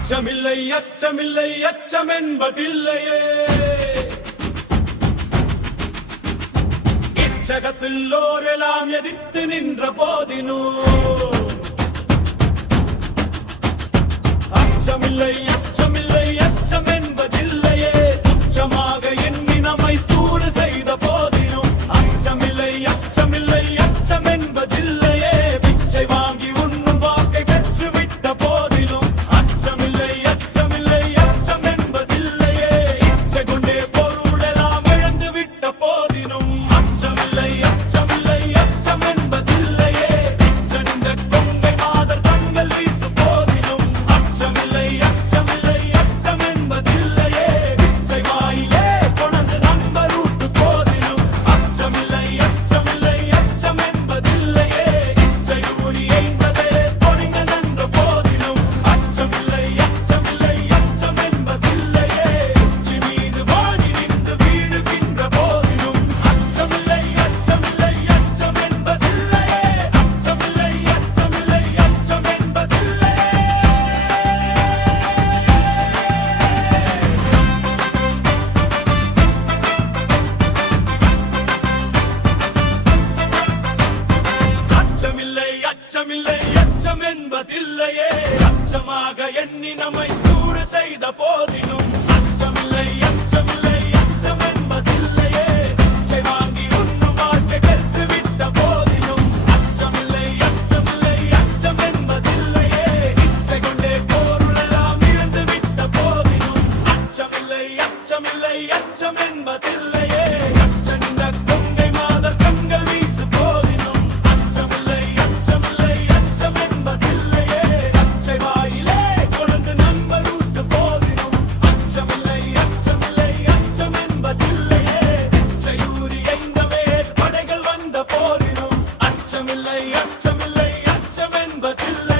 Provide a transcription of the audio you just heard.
அச்சமில்லை அச்சமில்லை அச்சமென்பதில்லையே. இச்சகத்தில் ஓரெல்லாம் எதிர்த்து நின்ற போதினும் அச்சமில்லை அச்சமில்லை அச்சமென்பதில்லையே. துச்சமாக எண்ணி நம்மை ஸ்தூறு செய்த போதினும் அச்சமில்லை அச்சமில்லை அச்சமென்பதில்லையே. பிச்சை வாங்கி உண்ணும் வாக்கை பெற்றுவிட்ட போதிலும் அச்சமில்லை அச்சமில்லை அச்சமென்பதில்லையே. இச்சை கொண்டே பொருளெல்லாம் இழந்து விட்ட போதினும் அச்சமில்லை அச்சமில்லை அச்சமென்பதில்லையே. இச்சனிந்த கொங்கை மாதர் கண்கள் வீசு போதிலும் அச்சமில்லை அச்சமில்லை அச்சமென்பதில்லையே. பிச்சை வாயிலே கொணர்ந்து நண்பரூட்டு போதிலும் அச்சமில்லை அச்சமில்லை அச்சமென்பதில்லையே. இச்சை ஊழி எய்ந்ததே பொழிங்க நன்ற போதிலும் அச்சமில்லை அச்சமில்லை அச்சமென்பதில்லையே. உச்சி மீது வாணி நின்று வீழுகின்ற போதிலும் அச்சமில்லை அச்சமில்லை அச்சமென்பதில்லையே. அச்சமில்லை அச்சமில்லை அச்சமென்பதில்லையே. அச்சமில்லை அச்சமில்லை அச்சமென்பதில்லையே. அச்சமாக எண்ணி நம்மை ஸ்தூறு செய்த போதிலும் அச்சமில்லை அச்சமில்லை அச்சமென்பதில்லையே. பிச்சை வாங்கி உண்ணும் வாழ்க்கை பெற்றுவிட்ட போதிலும் அச்சமில்லை அச்சமில்லை அச்சமென்பதில்லையே. இச்சை கொண்டே பொருளெல்லாம் இழந்து விட்ட போதிலும் அச்சமில்லை அச்சமில்லை அச்சமென்பதில்லையே. அச்சனிந்த கொங்கை மாதர் கண்கள் வீசு போதிலும் அச்சமில்லை அச்சமில்லை அச்சமென்பதில்லையே. அச்சை வாயிலே கொணர்ந்து நண்பரூட்டு போதிலும் அச்சமில்லை அச்சமில்லை அச்சமென்பதில்லையே. இச்சையூறி எய்ந்தவே படைகள் வந்த போதிலும் அச்சமில்லை அச்சமில்லை அச்சமென்பதில்லை.